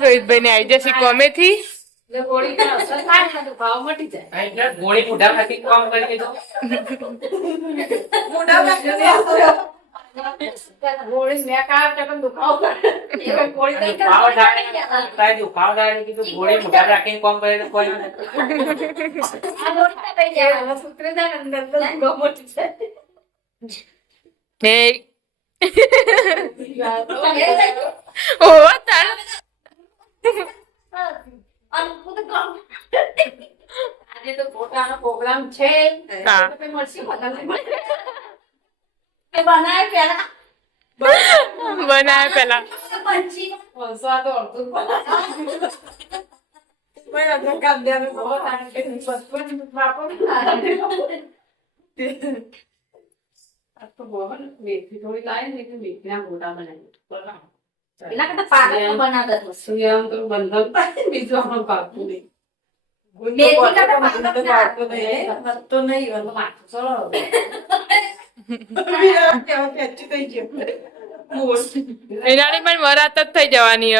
રોહિતભાઈ ને આવી જશે કોમે થી ને ઓ તાર. આજે તો પોતાનો પ્રોગ્રામ છે મળશે બનાવે પેલા બનાવે તો બહુ મેથી થોડી લાવી ને મેથી ના મોટા બનાવી. એના કરતા બનાવતા તો. સુયામ તો બંધન બીજું આમાં પાકું નહીં. એનાની પણ મરાત જ થઈ જવાની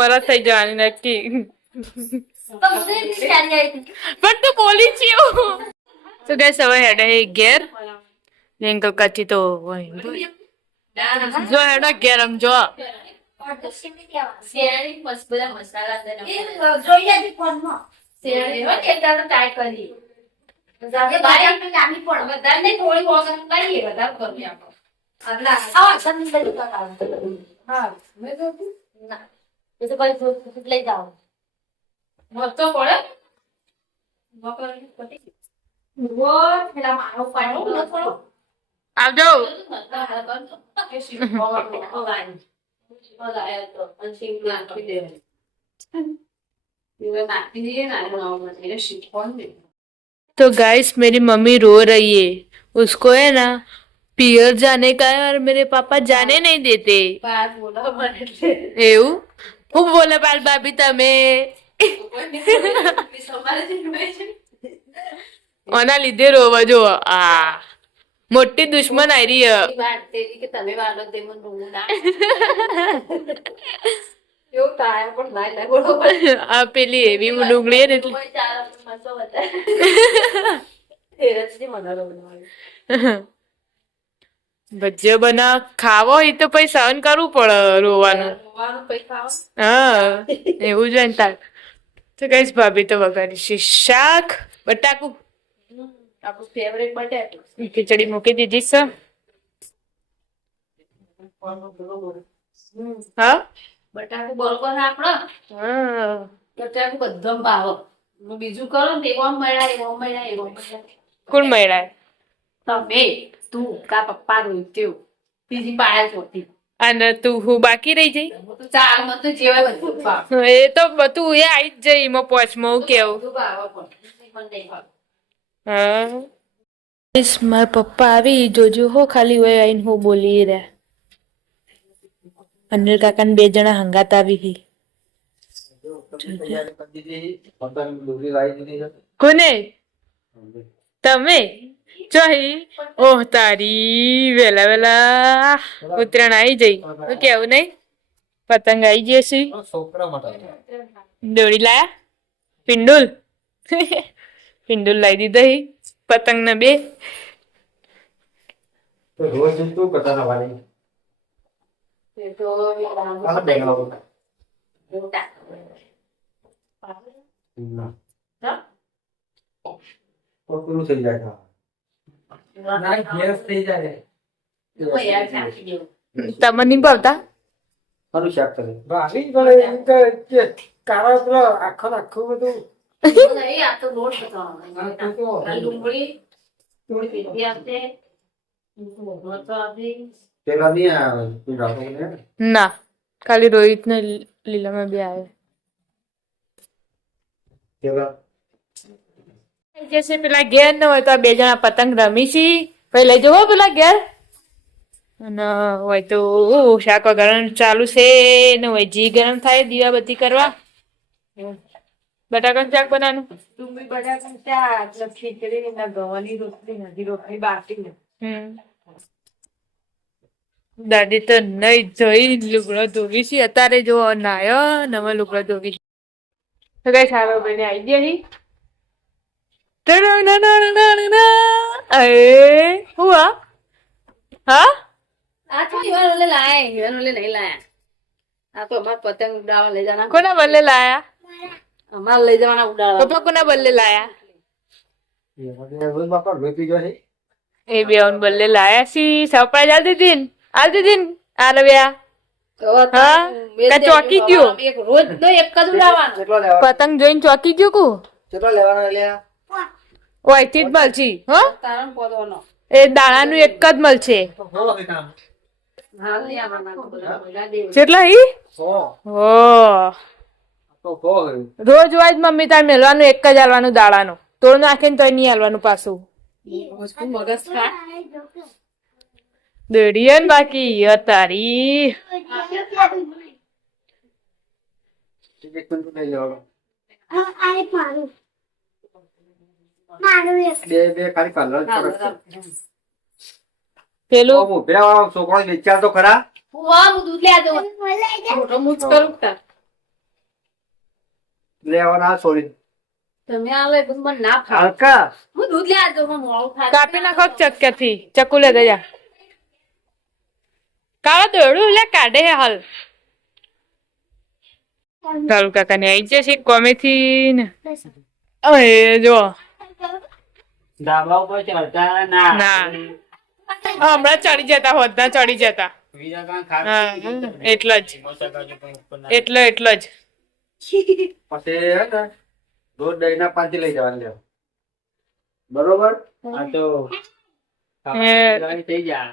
મરાત થઈ જવાની નક્કી. પણ તું બોલી છું તો ગઈ હવે હેડે ઘેર. ને અંકલ કાચી તો જો હેડો ઘેર આમ જો. શેરડી બધા મસાલા છે ને. શેરડી હોય ને, એટલે તો try કરી. વધારે થોડી વખત કરીએ વધારે કરીએ આપણે. હા, લઈ જાઓ. પડે. આવજો. કે શીખવાનું. બનાવ્યો તો. અને શીંગ નાખી દેવાની. એને નાખી દઈએ ને આ બનાવવા માટે. એને શીખવાનું નહીં. तो गाइस मेरी मम्मी रो रही है उसको है ना पियर जाने का है और मेरे पापा जाने नहीं देते બહાર બોલાવો મને એટલે. એવું હું બોલે બાલ ભાભી તમે સવારે જ હોય છે. ઓના લીધે રોવા જો આ મોટી દુશ્મન આઈ રહી હે. એ તમે વાળો તે મને ના. એવું થાય પણ ના થાય આ પેલી એવી ડુંગળી ને એટલે મસો આવે. ભજીયો બના ખાવો હોય તો પછી સહન કરવું પડે રોવાનું. હા એવું જ તાર તો કઈશ ભાભી તો વગાડી છે શાક બટાકું આપણું ફેવરેટ બટેટું. ખીચડી મૂકી દીધી છે. હા? બટાકું બરોબર આપણો હા. બટાકું બધો ભાવ. બીજું કરો ને એવો મળ્યા એવો મળ્યા એવો કોણ મળ્યા? તમે તું કા પપ્પા રોઈ તેવું બીજી પાયા ચોટી અને તું હું બાકી રહી જઈ? એ તો બધું એ આવી જ જઈ એમાં પોચમાં હું કેવું? હા? મારા પપ્પા આવી જોજો હો ખાલી હોય આઈને હું બોલી રહ્યા અનિલ કાકા બે જણા હંગાત આવી હી. કોને? તમે? જોઈ ઓહ તારી વેલા વેલા ઉત્તરાયણ આવી જઈ. તો કેવું નહીં? પતંગ આવી જશે. દોડી લાયા? પિંડુલ? પિંડુલ લાવી દીધા પતંગ ને બે. તો રોજ તું કરતા. પૂરું થઈ જાય. તમને નહીં ભાવતા? શાક કરે. પણ પેલો આખો આખું બધું પેલા ને, ખાલી રોહિત ને લીલામાં બે આવે. પેલા જશે પેલા ઘેર ન હોય તો બે જણા પતંગ રમી છી. પછી લઈ જવો પેલા ઘેર? અને હોય તો શાક ગરમ ચાલુ છે, ને હોય જી ગરમ થાય, દીવાબત્તી કરવા. બટાકાનું શાક બનાવવાનું? ડુંગળી બટાકા શાક એટલે ખીચડી ને ગવાની રોટલી નથી રોટલી બાટી ને દાદી તો નહીં જોઈ લુગડો ધોવી છે. અત્યારે જો નાયો નવા લુગડો ધોવી છે. તો કઈ સારો બને આવી ગયા હી એ હું આ? હા? આ તો ઈવન ઓલે લાયા ઈવન ઓલે નહીં લાયા. આ તો અમાર પતંગ ઉડાવવા લઈ જવાના. કોના બદલે લાયા? અમાર લઈ જવાના ઉડાડવા. પપ્પા કોના બદલે લાયા? બાપા પી ગયો એ બે બદલે લાયા સી સરપ્રાઈઝ આલ દીધી ને? આલ દીધી ને? આ રવ્યા? હવે તો હા? બે કાં દે- ચોકી ગયો? રોજ નો એક જ ઉડાવવાનો પતંગ જોઈને ચોકી ગયો કુ? કેટલો લેવાનો જ મળશે. હો? તારણ પોદવાનો એ દાણાનું એક જ મળશે. કેટલા હી રોજ વાજ મમ્મી તાર મેલવાનું એક જ હાલવાનું દાડાનું. તોડ નાખીને તો નહીં હાલવાનું પાછું. ખા બાકી અતારી. પેલું? છોકરો વિચાર તો ખરા. હું હું દૂધ લે આજો મોટો મૂછ કરું તા લેવાના છોડી તમે આવો મને ના ફાવે હલકા. હું દૂધ લે આજો મને મોડું થાય કાપી નાખો ચક્કરથી ચક્કુ લે જા. કાળા દોડું લે કાઢે હે હાલ. તારું કાકા ને આવી જશે કોમેથી ને. જો. ધાબા ઉપર ચડતા ના. ના. હમણાં ચડી જતા હોત ના ચડી જતા. એટલો જ. એટલે એટલે જ. પછી હે ને રોજ દહીં ના પાંચી લઈ જવાનું લેવા બરોબર? આ તો થઈ ગયા.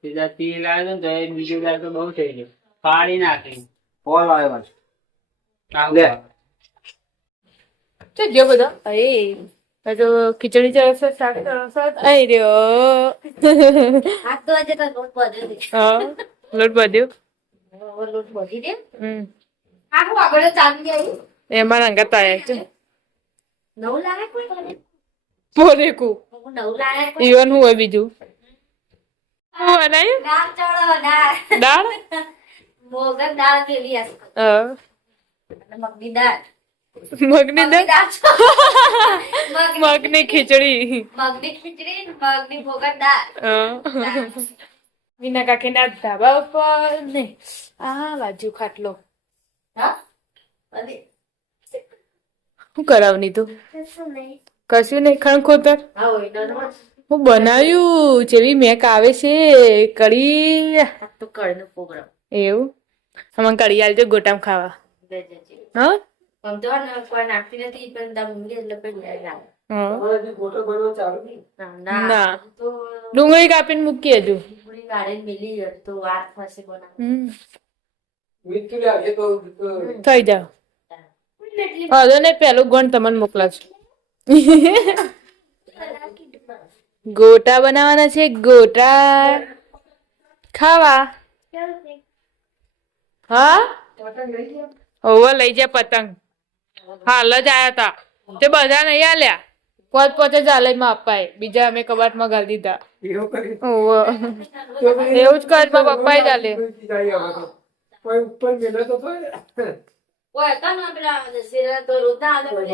સીધા તીર લાવે તો બીજું લાવે તો બહુ થઈ ગયું. ફાડી નાખી. આવ્યો છે. આવું ગયો બધો? અરે. તો ખીચડી ચરસો શાક ચરસો આઈ રહ્યો આ તો આજે લોટ બધે દે. હા લોટ બધ્યો? લોટ બધી દે. હમ. એમાં રંગત આયા છે. નવું લાગે પોરેકુ હું નવું લાગે ઈવન હું હોય બીજું. હું બનાવ્યું દાળ મોગર મગની દાળ મગની મગની દાળ? દાળ મગની મગની ખીચડી. મગની ખીચડી મગની દાળ. કાકીના ધાબા ઉપર ને આ બાજુ ખાટલો. શું કરાવની તું કશું નહીં. ખણ ખોતર હું બનાવ્યું જેવી મેક આવે છે કડી તો કળનો પ્રોગ્રામ. એવું? હમણાં કડી આવજો ગોટામ ખાવા. હા? આમ તો કોઈ નાખતી નથી પણ એટલે પછી? ના ડુંગળી કાપીને મૂકી હજુ. મિલી તો વાત થશે બનાવ થઈ જાવ હવે ને પેલું ગણ તમને મોકલાશું ગોટા બનાવવાના છે ગોટા. ખાવા. હા? ઓવો લઈ જા પતંગ. હાલ જ આયા તા. તે બધા નહીં આલ્યા. પોત પોતે જ આલયમાં અપાય બીજા અમે કબાટમાં ઘાલી દીધા. એવું કરી. એવું જ કર પપ્પાએ જ આલે. કોઈ ઉપર મેલો તો થોય. ઓય તને પેલા શેરા તો રોતા રોજ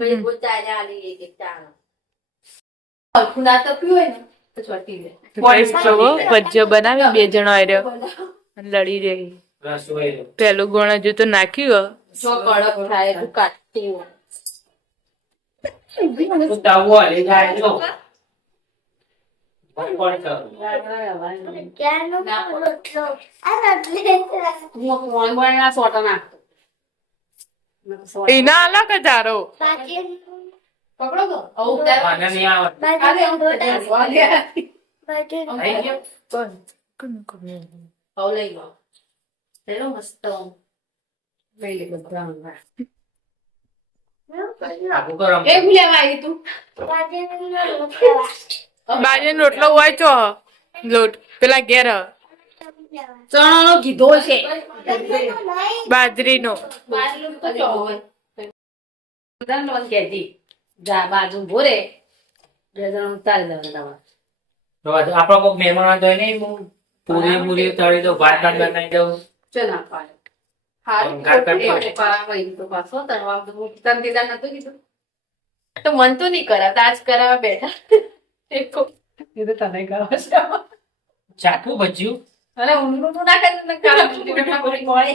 પછી ચાલ્યા આલી એક એક ચાણ ખુદા તો પીવું હોય ને તો ચોટી દે ગાઈસ બનાવી બે જણો આર્યો લડી રહી. પેલું ગુણ હજુ તો નાખ્યું જો કડક થાય એટલું કાઢતી હોય. એના અલગ જ પકડો મને નહીં તો બાજરી રોટલો હોય તો લોટ પેલા ઘેર. હ. ચણાનો કીધો છે. બાજરીનો. બાજુ ભોરે. બે જણ ઉતારી દેવાના તમારે. તો આ- આપણો કોક મહેમાન હોય તો હું પૂરી મૂરી તળી દઉં ભાત ભાત બનાવી દઉં. ના તો પાછો તરવા તો હું તને દીધા નતું કીધું? તો મન તો નહીં કરાતા આજ કરાવવા બેઠા. એ તો તને કરવા છે. ચાખું ભજ્યું ઊંધું તો ના કરે મળે.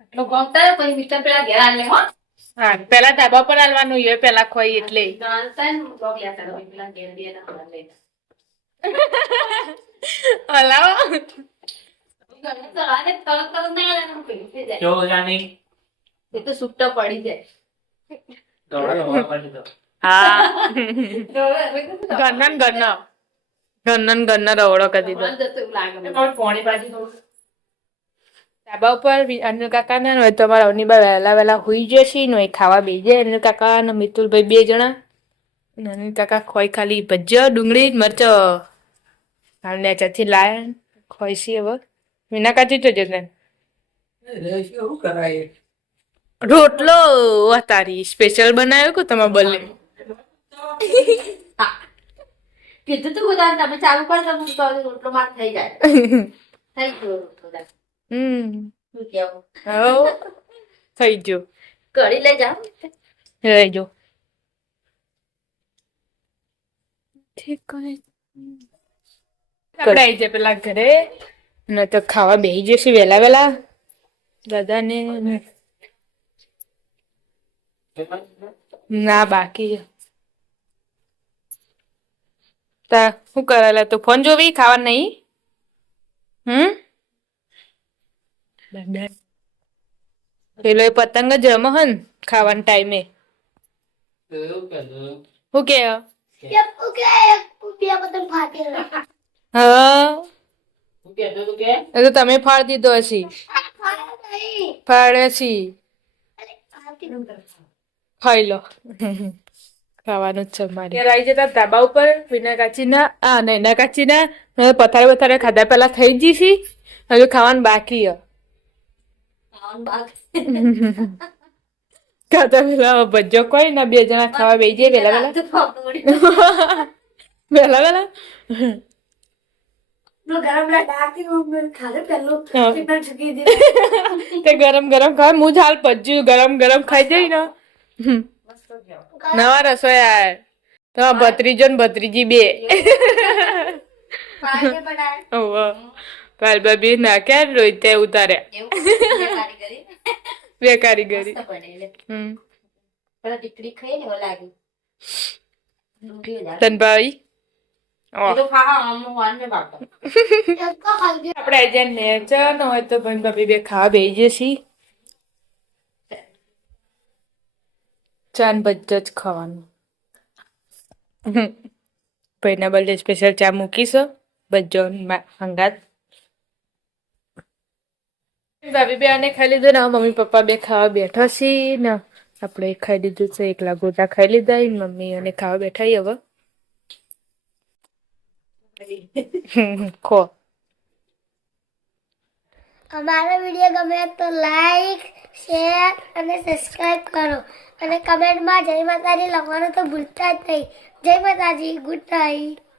આટલો ગમતા ને પછી મિત્ર પેલા ઘેર આલે હો. હા પેલા ધાબા પર હાલવાનું હોય પેલા ખોઈ એટલે. જાણતા ને ગોગ લેતા રહો પેલા ઘેર બે ના ખબર લઈ હલાવો. તો ના ને જો જાની? એ સુટ્ટા પડી જાય. હા ગન્નન ગન્ન ગન્નન ગન્ન રવડો કરી દીધો. તમારે ધાબા ઉપર અનિલ કાકા ના હોય તો અમારા અનિબા વહેલા વહેલા હુઈ જશે ને ખાવા જાય અનિલ કાકા અને મિતુલભાઈ બે જણા અને અનિલ કાકા ખોઈ ખાલી ભજ્જો ડુંગળી મરચો હાલ નેચાથી લાય ખોઈ છે હવે વિના કાચી તો જશે રોટલો તારી સ્પેશિયલ બનાવ્યો કે તમે બલ્લે કીધું તું બધા તમે ચાલુ પણ તમે તો રોટલો માર થઈ જાય. થઈ ગયો હમ. શું કેવું? હવ. થઈ ગયો. કરી લઈ જાઓ આપણે આવી જાય પેલા ઘરે. ને તો ખાવા બેસી જશે વેલા વહેલા. દાદાને ના બાકી છે. તા શું કરેલા? તું ફોન જોવી? ખાવા નહીં? હમ? પેલો એ પતંગ જ રમે હન ખાવાના ટાઈમે શું કે? હા. તમે ફાળ દીધો હશી. ફાળે છી ખાઈ લો. ખાવાનું જ છે મારે આવી જતા ધાબા ઉપર વિના કાચીના. આ નૈના કાચીના. હવે પથારે પથારે ખાધા પહેલા થઈ જ છી. હજુ ખાવાનું બાકી હે ખાધા પેલા ભજ્જો કોઈ ના બે જણા ખાવા બે જાય પેલા પેલા પેલા પેલા તે ગરમ ગરમ ખાય. હું જ હાલ ભજ્યું ગરમ ગરમ ખાઈ જઈ ને. નવા રસોઈ આયા. તમારા ભત્રીજો ને ભત્રીજી બે. કાલબા બી નાખ્યા રોહિતે ઉતાર્યા. બે કારીગરી. હમ. પેલા દીકરી ખાઈ ને લાગે ડુંગળી વધારે. તનભાઈ? એ તો ખાવા આમનું વાન ને બાપા. આપણે આજે નેચર ન હોય તો ભાઈ ભાભી બે ખાવા બેસી જશી. ચાન બચ્ચો જ ખાવાનું. ભાઈના બર્થડે સ્પેશિયલ ચા મૂકીશો બચ્ચો હંગાત. ભાભી બે આને ખાઈ લીધું ને મમ્મી પપ્પા બે ખાવા બેઠા છીએ ને. આપણે ખાઈ લીધું છે, એકલા ગોટા ખાઈ લીધા મમ્મી અને ખાવા બેઠા હવે. ખો. અમારો વીડિયો ગમે તો લાઈક શેર અને સબસ્ક્રાઇબ કરો. અને કમેન્ટમાં જય માતાજી લખવાનું તો ભૂલતા જ નહીં. જય માતાજી ગુડ નાઇટ.